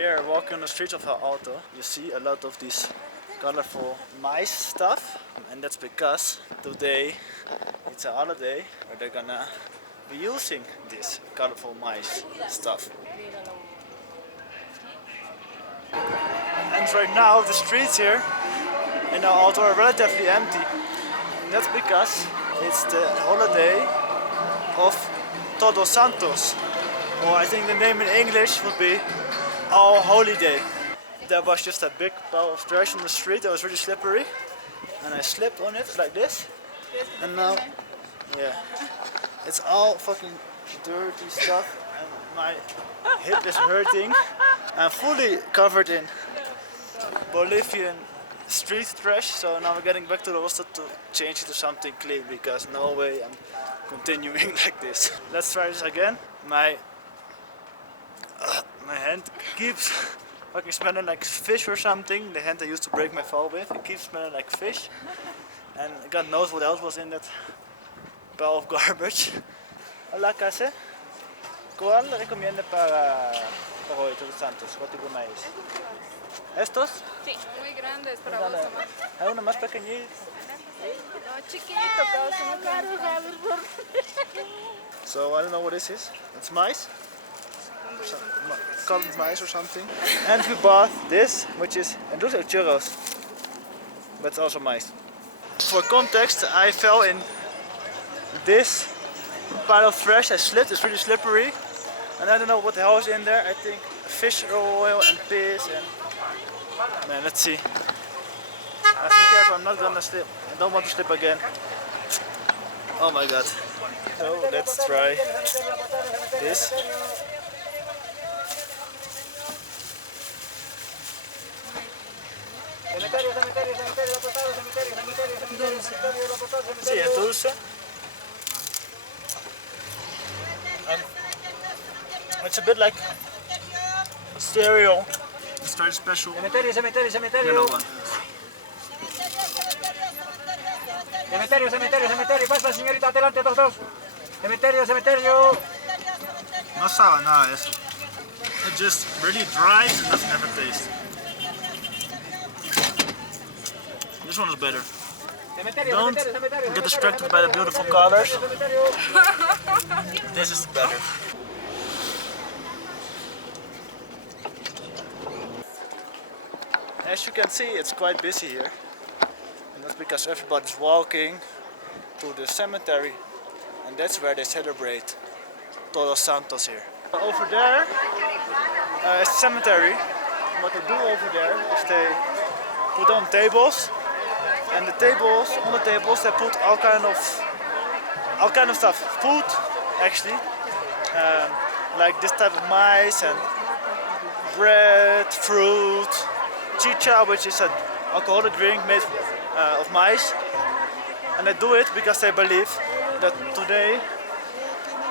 Here, walking on the streets of our auto, you see a lot of these colorful mice stuff, and that's because today it's a holiday where they're gonna be using this colorful mice stuff. And right now the streets here in our auto are relatively empty. And that's because it's the holiday of Todos Santos, or I think the name in English would be All Holy Day. There was just a big pile of trash on the street that was really slippery, and I slipped on it like this, and now, yeah, it's all fucking dirty stuff, and my hip is hurting. I'm fully covered in Bolivian street trash, so now we're getting back to the hostel to change it to something clean, because no way I'm continuing like this. Let's try this again. My hand keeps fucking smelling like fish or something. The hand I used to break my fall with, it keeps smelling like fish. And God knows what else was in that pile of garbage. Hola, Case. ¿Cuál recomienda para hoy, Todos Santos? ¿Cuál tipo de maíz? ¿Estos? Sí, muy grandes para vos tomar. Hay uno más pequeñito. No, chiquito, causa. So I don't know what this is. It's mice? Colored mice or something. And we bought this, which is, and those are churros, but it's also mice. For context, I fell in this pile of trash. I slipped, it's really slippery, and I don't know what the hell is in there. I think fish oil and piss and... Man, let's see. I have to be careful, I'm not gonna slip. I don't want to slip again. Oh my god. So let's try this. Sí, es dulce. And it's a bit like cereal. It's very special. Yellow one. Cementerio, pasa señorita, adelante, dos. Cementerio. No sabe nada de eso. It just really dries and doesn't have a taste. This one is better. Don't get distracted by the beautiful colors. This is better. As you can see, it's quite busy here. And that's because everybody's walking to the cemetery. And that's where they celebrate Todos Santos here. Over there is the cemetery. What they do over there is they put on tables. And on the tables they put all kind of stuff. Food, actually. Like this type of mice and bread, fruit, chicha, which is an alcoholic drink made of mice. And they do it because they believe that today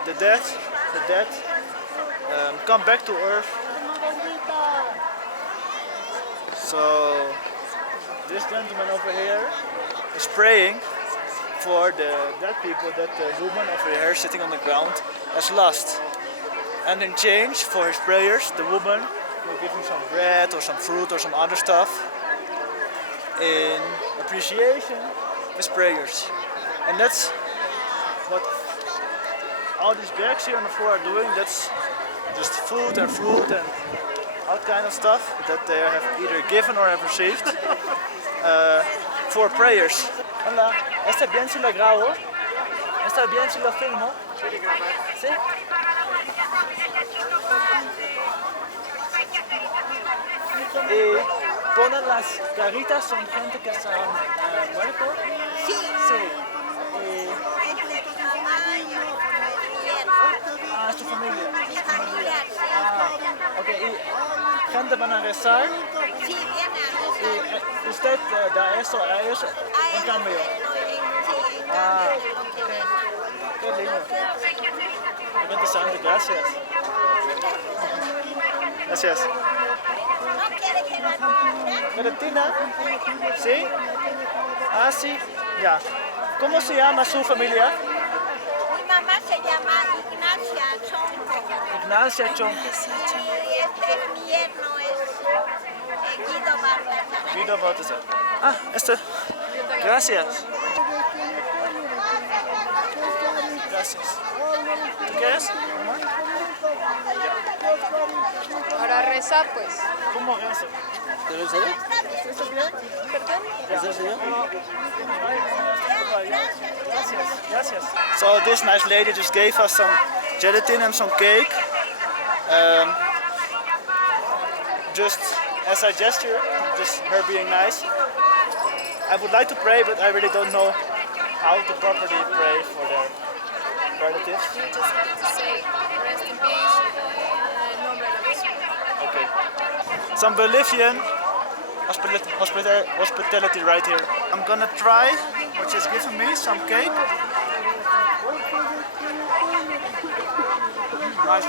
the dead come back to earth. So this gentleman over here is praying for the dead people that the woman over here sitting on the ground has lost. And in change for his prayers, the woman will give him some bread or some fruit or some other stuff in appreciation of his prayers. And that's what all these bags here on the floor are doing. That's just food and fruit and all kind of stuff that they have either given or have received for prayers. Hola, ¿está bien si lo grabo? ¿Está bien si lo filmo? ¿Sí? Y ponen las caritas, son gente que están muertos. Sí. Sí. Es tu familia. Mi familiar, sí. Ok, y gente van a rezar. Sí, viene a rezar. Y usted da eso a ellos en cambio. Sí, en Ah, cambio de lo que ven. qué lindo. Qué interesante, gracias. Gracias. ¿No quiere que lo atienda? ¿Valentina? ¿Sí? Ah, sí. Ya. ¿Cómo se llama su familia? Mi mamá se llama Ignacia Chonco. Ignacia Chong. Y este es mi yerno, olvidó bautizar. Ah, este. Gracias. Gracias. ¿Tú quieres? Ahora reza, pues. ¿Cómo rezo? Gracias. So this nice lady just gave us some gelatin and some cake. Just as a gesture, just her being nice. I would like to pray, but I really don't know how to properly pray for their relatives. You just have to say, rest in peace, en el nombre de la Virgen. Okay. Some Bolivian hospitality right here. I'm gonna try what she's given me, some cake. Nice.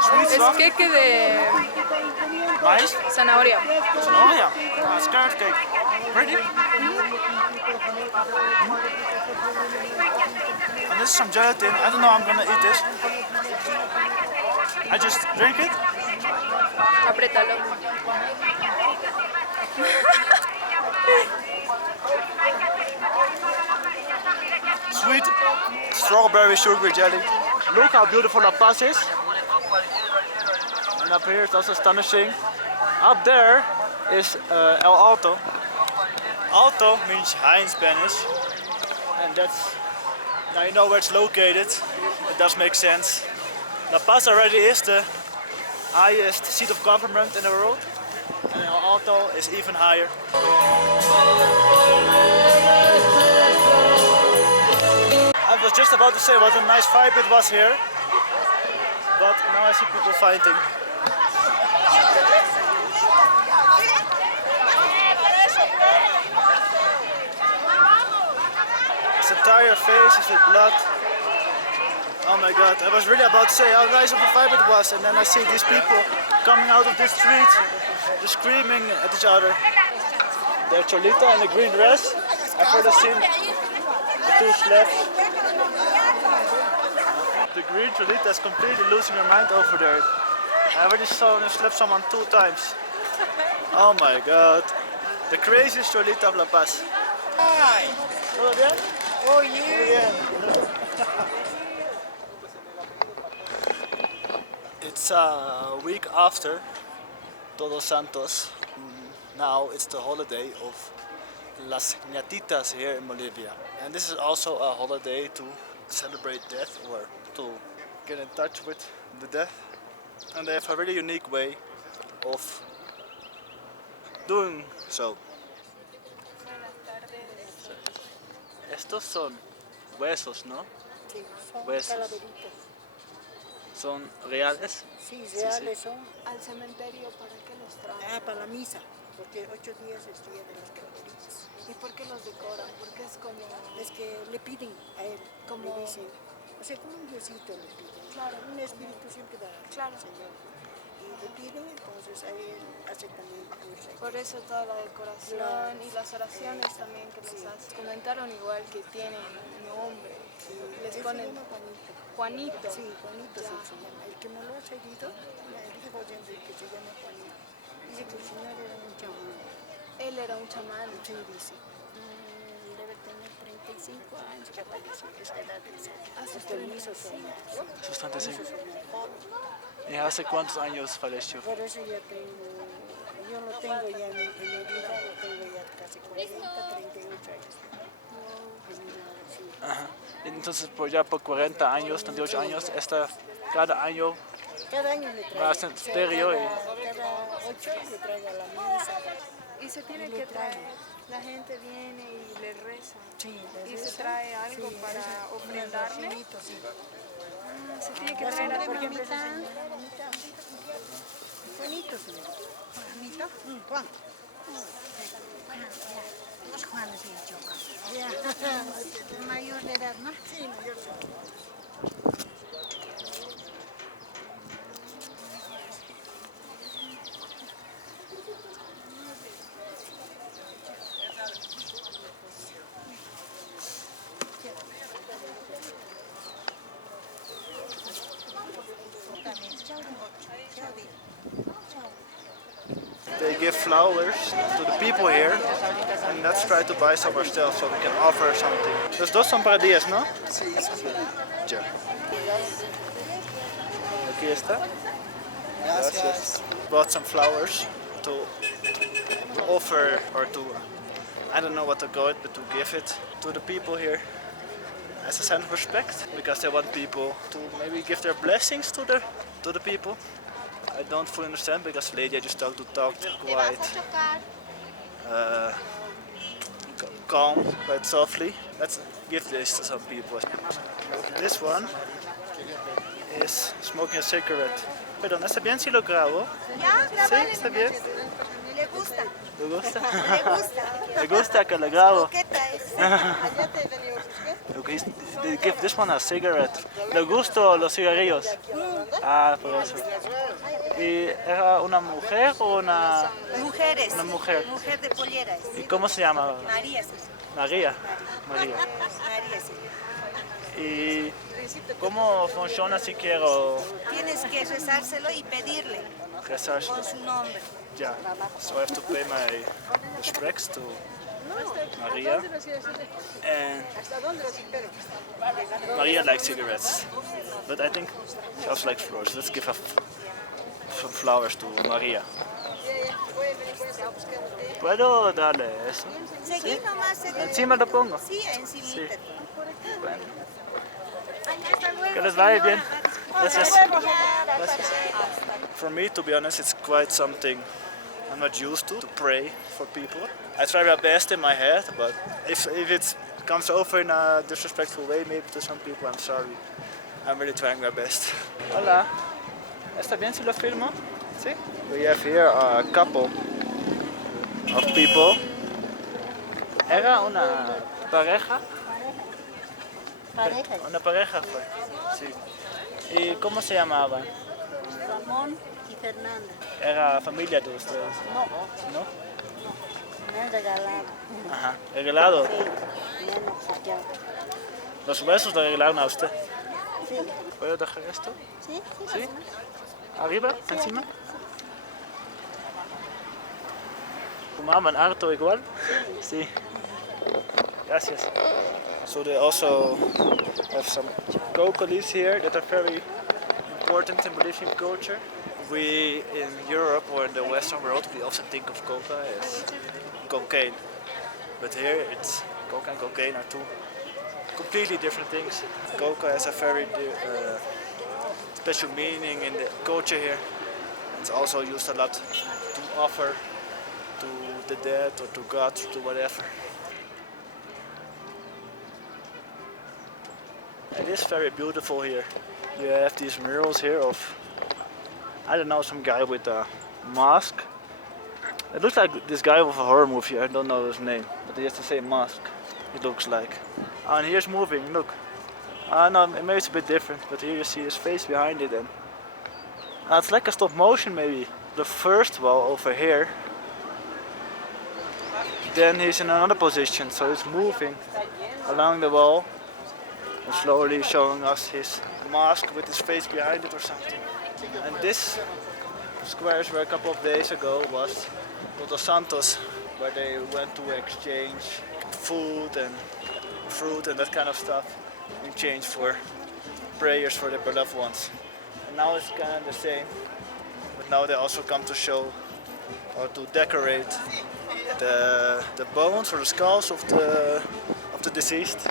Sweet Es stuff. queque de Nice. zanahoria. Oh yeah. It's carrot cake. Pretty. And this is some gelatin. I don't know. I'm gonna eat this. I just drink it. Apriétalo. Sweet strawberry sugar jelly. Look how beautiful La Paz is. And up here it's also astonishing. Up there is El Alto. Alto means high in Spanish. And that's, now you know where it's located. It does make sense. La Paz already is the highest seat of government in the world. And El Alto is even higher. I was just about to say what a nice vibe it was here, but now I see people fighting. His entire face is with blood. Oh my god, I was really about to say how nice of a vibe it was, and then I see these people coming out of this street, just screaming at each other. The Cholita in the green dress, I've already seen the two slaps. The green Cholita is completely losing her mind over there. I already saw her slap someone 2 times. Oh my god. The craziest Cholita of La Paz. Hi! ¿Todo bien? Oh, yeah. It's a week after Todos Santos. Now it's the holiday of Las Ñatitas here in Bolivia. And this is also a holiday to celebrate death or to get in touch with the death. And they have a really unique way of doing so. Estos son huesos, ¿no? Sí, son Huesos. calaveritas. ¿Son reales? Sí, reales son. Al cementerio, ¿para qué los traen? Ah, para la misa, porque 8 días es día de las calaveritas. ¿Y por qué los decoran? Porque es como... Es que le piden a él, Como- le dicen, o sea, como un diosito le piden. Claro. Un espíritu siempre da Claro. al Señor. Y le piden, entonces a él hace también pureza. Por eso toda la decoración Claro. y las oraciones también que les Sí. hacen. Comentaron igual que tienen nombre. Les Él se ponen llama Juanito. Juanito. Sí, Juanito Ya. se llama. El que me lo ha seguido, el hijo siempre que se llama Juanito. Dice que el Señor era un chamán. Él era un chamán. Sí, dice. Debe tener 35 años, ya falleció, esa edad de ser. Sus permisos son más. Sustantes. Permisos son más jóvenes. ¿Y hace cuántos años falleció? Por eso ya tengo, yo lo tengo ya en mi vida, lo tengo ya casi 40, 38 años. En mi lado, sí. Ajá. Entonces por 40 años, 38 años, cada año Cada año le traigo. va al cementerio y... Cada 8 le traigo a la misa. Y se tiene Y que le traen. traer. La gente viene y le reza. Sí, Y se trae algo para ofrendarle. Sí. Se tiene que La traer señora, algo. por ejemplo, esa señora, Juanito, señor. ¿Juanito? Juan. Los Juanes y Choca. Ya. Mayor de edad, ¿no? Sí, mayor de edad. they give flowers to the people here. And let's try to buy some ourselves so we can offer something. Los dos son para 10, ¿no? Sí, sí. Ya. Aquí está. Gracias. Bought some flowers to offer or to, I don't know what to call it, but to give it to the people here as a sign of respect, because they want people to maybe give their blessings to the people. I don't fully understand because Lydia just talked quite calm, quite softly. Let's give this to some people. This one is smoking a cigarette. Perdón, ¿está bien si lo grabo? Ya, Sí, está bien. Le gusta. ¿Le gusta? Le gusta. ¿Le gusta que lo grabo? Coqueta es. Okay, they give this one a cigarette. ¿Le gustan los cigarrillos? Ah, por eso. ¿Y era una mujer o una...? Mujeres. Una mujer. Mujer de pollera es. ¿Y cómo se llama? María. María. María. María, sí. ¿Y cómo funciona si quiero Tienes que rezárselo y pedirle rezar? con su nombre. Yeah, so I have to pay my respects to Maria. And Maria likes cigarettes, but I think she also likes flowers. Let's give her some flowers to Maria. ¿Puedo darle eso? Seguí nomás. seguí. ¿Encima lo pongo? Sí, encimita. Sí. Bueno, Hasta luego, que les vaya bien. señora. Gracias. Hasta luego. Gracias. For me, to be honest, it's quite something I'm not used to pray for people. I try my best in my head, but if it comes over in a disrespectful way, maybe to some people, I'm sorry. I'm really trying my best. Hola. ¿Está bien si lo filmo? Sí. We have here a couple of people. Era una pareja. Pareja. Una pareja fue. Sí. ¿Y cómo se llamaban? Ramón y Fernanda. Era familia de ustedes, No, ¿no? me han regalado. Ajá. ¿Regalado? Sí, me han obsequiado. Los huesos lo regalaron a usted. Sí, ¿Puedo dejar esto? sí, ¿Sí? ¿Arriba? ¿Encima? ¿Fumaban harto igual? Sí. Gracias. So they also have some coca leaves here that are very important in Bolivian culture. We in Europe or in the Western world, we often think of coca as cocaine. But here it's coca and cocaine are two completely different things. Coca has a very special meaning in the culture here. It's also used a lot to offer to the dead or to God, to whatever. It is very beautiful here. You have these murals here of, I don't know, some guy with a mask. It looks like this guy with a horror movie, I don't know his name, but he has the same mask, it looks like. Oh, and here's moving, look. No, maybe it's a bit different, but here you see his face behind it, and it's like a stop motion maybe. The first wall over here, then he's in another position, so he's moving along the wall and slowly showing us his mask with his face behind it or something. And this squares where a couple of days ago was Los Santos, where they went to exchange food and fruit and that kind of stuff in exchange for prayers for their beloved ones. And now it's kind of the same, but now they also come to show or to decorate the bones or the skulls of the deceased.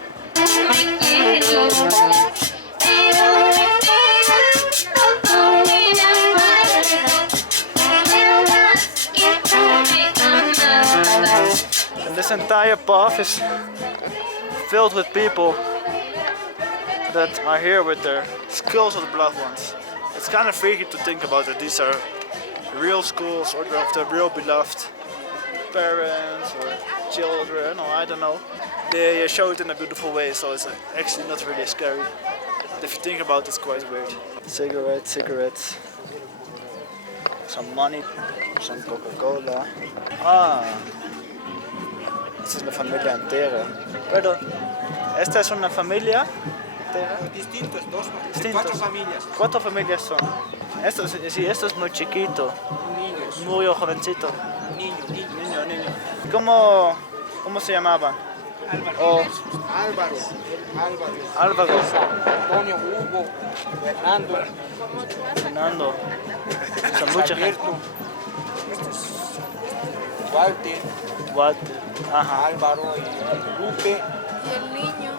And this entire path is filled with people that are here with their skulls of the beloved ones. It's kind of freaky to think about that these are real skulls or of their real beloved parents or children, or I don't know. They show it in a beautiful way, so it's actually not really scary. But if you think about it, it's quite weird. Cigarettes, some money, some Coca-Cola. Ah, esta es la familia entera. Pero, esta es una familia entera. Distintos, dos, Distintos. 4 familias. 4 familias son. Sí, esto es muy chiquito, Niños. muy jovencito. Niño. Niño. ¿Cómo se llamaban? Álvaro. Oh, Álvaro. Álvaro, Antonio, Hugo, Fernando. Fernando. Son mucha gente. Alberto. Walter, Walter. Ajá. Álvaro y Lupe. Y el niño.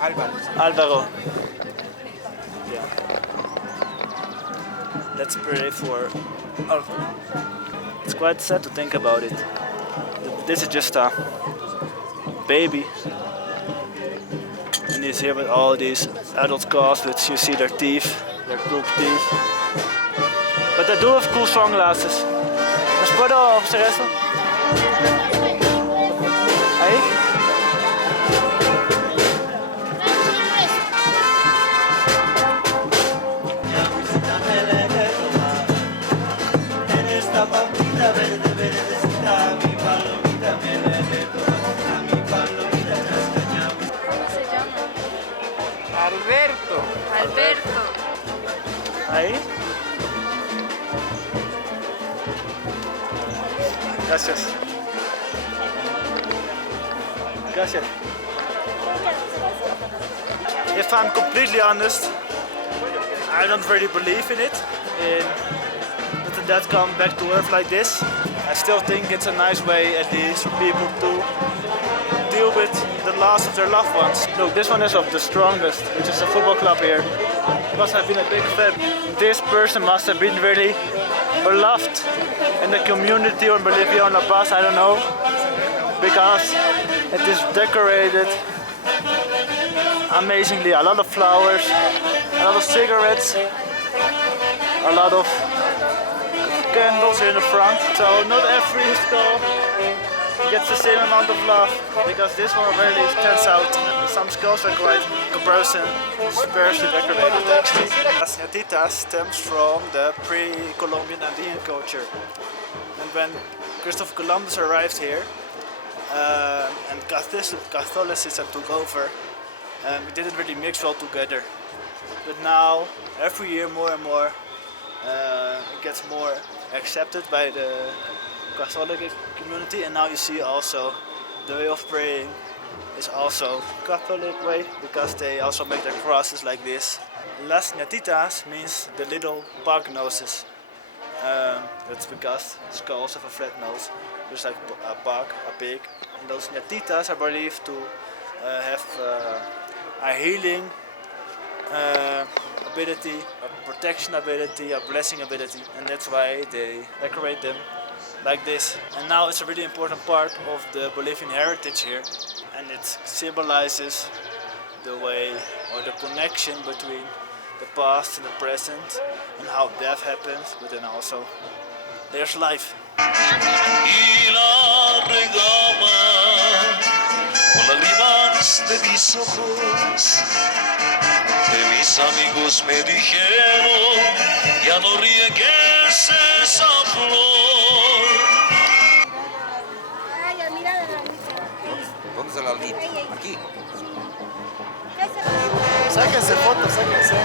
Álvaro. Álvaro. Yeah. Let's pray for Álvaro. It's quite sad to think about it. This is just a baby. And he's here with all these adult cars, which you see their teeth, their crook teeth. But they do have cool sunglasses. ¿Les puedo hacer eso? Ahí. ¿Cómo se llama? Alberto. Alberto. Ahí. Gracias. Gracias. If I'm completely honest, I don't really believe in it. In that come back to earth like this. I still think it's a nice way, at least, for people to deal with the loss of their loved ones. Look, this one is of the strongest, which is a football club here. Must have been a big fan. This person must have been really beloved in the community or in Bolivia or La Paz, I don't know. Because it is decorated amazingly. A lot of flowers, a lot of cigarettes, a lot of candles here in the front. So not every skull gets the same amount of love, because this one really stands out. Some skulls are quite, in comparison, sparsely decorated actually. Las Ñatitas stems from the pre-Columbian Andean culture. And when Christopher Columbus arrived here, and Catholicism took over, it didn't really mix well together. But now, every year more and more, it gets more accepted by the Catholic community, and now you see also the way of praying is also Catholic way, because they also make their crosses like this. Las Ñatitas means the little pug noses. That's because skulls have a flat nose, just like a pug, a pig. And those Ñatitas are believed to have a healing ability, a protection ability, a blessing ability, and that's why they decorate them like this. And now it's a really important part of the Bolivian heritage here, and it symbolizes the way or the connection between the past and the present, and how death happens, but then also there's life. Y la regama con lágrimas de mis ojos, de mis amigos me dijeron, ya no riegues esa flor. Ay, mira la lista. ¿Dónde está la lista? Aquí. Sáquense fotos, sáquense.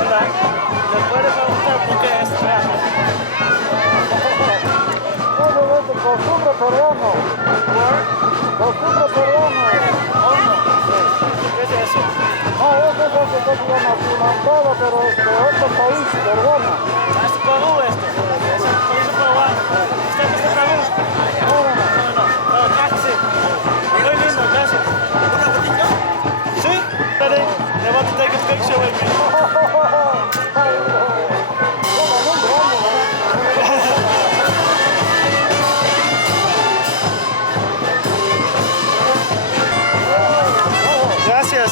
Hola, ¿le puede preguntar por qué es real? Costumbre peruano. Costumbre peruano. ¿Qué es eso? No, eso es lo que se llama pimentado, pero de otro país, peruano. Ah, es Perú esto. Es un país peruano. ¿Usted es de Perú? No, gracias. Muy lindo, gracias. ¿Una fotito? Sí, ready. They want to take a picture with me. Gracias.